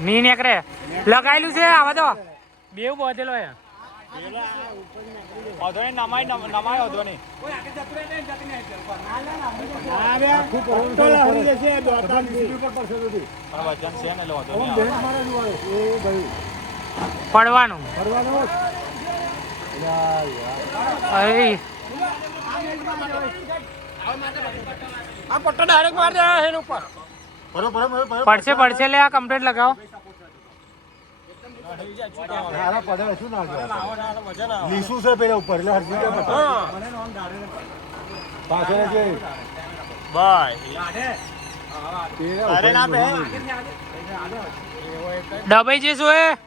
ની નીકળે લગાયેલું છે આવા તો બેવ બોધેલો હે ઓધોની નમાય ઓધોની વજન છે ને પડવાનું પટ્ટો ડાયરેક્ટ માર દે એના ઉપર પડશે લે આ કમ્પ્લીટ લગાવો લીસું છે પેલા ઉપર એટલે હરજી પાછળ છે અરે ના બે ડબાઈ જઈશું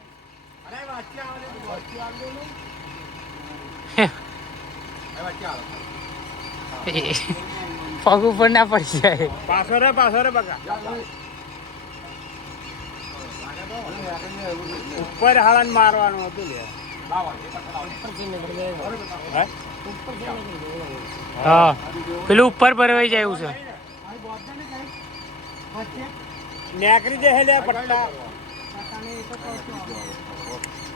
પગ ઉપર ના પડી જાય પાછો રે બકા ઉપર હાલન મારવાનું હતું લે હા પેલું ઉપર ભરવાઈ જાય એવું છે નેકરી દે લે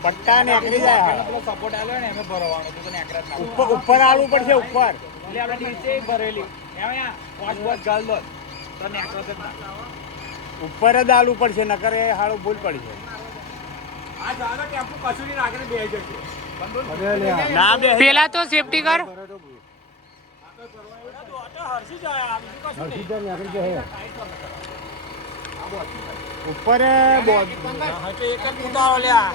પટ્ટા નેકરી જાય સપોર્ટ આલ્યો ને એમે ભરવાનો તો નેકરા ના ઉપર આલવું પડશે ઉપર એટલે આપણે નીચે ભરેલી એમાં પાંચ પાંચ ગાલ દો તો નેકરો જ ના ઉપર જ આલવું પડશે નકર એ હાળું ભૂલ પડી જાય આ જાનો ટેમ્પો કસુરી નાખીને બેહી જશે ના બે પેલા તો સેફટી કર હરસી જાય ઉપર બોધ એક જ ઉતારો લ્યા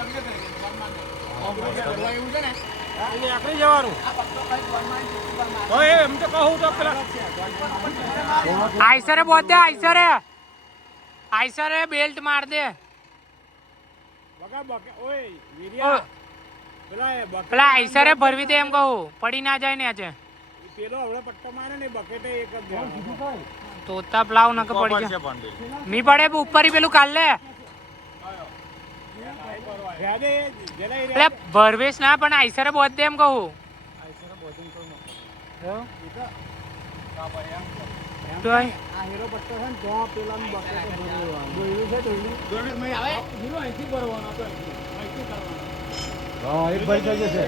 એવું છે ને એટલે આખરી જવાનું તો એમ તો કહું તો પેલા આઈસરે બોધ દે આઈસરે બેલ્ટ માર દે બકા ઓય વીડિયા પેલા આઈસરે ભરવી દે એમ કહું પડી ના જાય ને આજે પેલો હવળે પટ્ટો મારે ને બકેટે એક જ તોતા પ્લાવ નક પડી જાય મી પડે ઉપર પેલું કાલ લે એટલે ભરવેશ ના પણ આઈસરે બોધ દે એમ કહું હીરો પટ્ટો છે ને તો પેલા બકેટે ભરેલું છે દોડ્યું મે આવે હીરો અહીંથી ભરવાનો તો અહીંથી કરવાનો હા એક ભાઈ થઈ જશે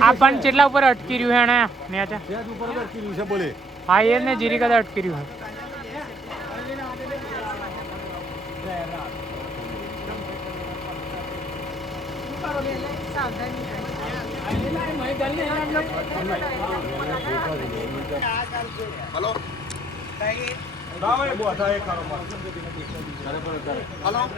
આ પણ કેટલા ઉપર અટકી રહ્યું હે ને નેચે ઉપર અટકી રહ્યું છે બોલે હા એ ને જીરી કદા અટકી રહ્યું હલો હલો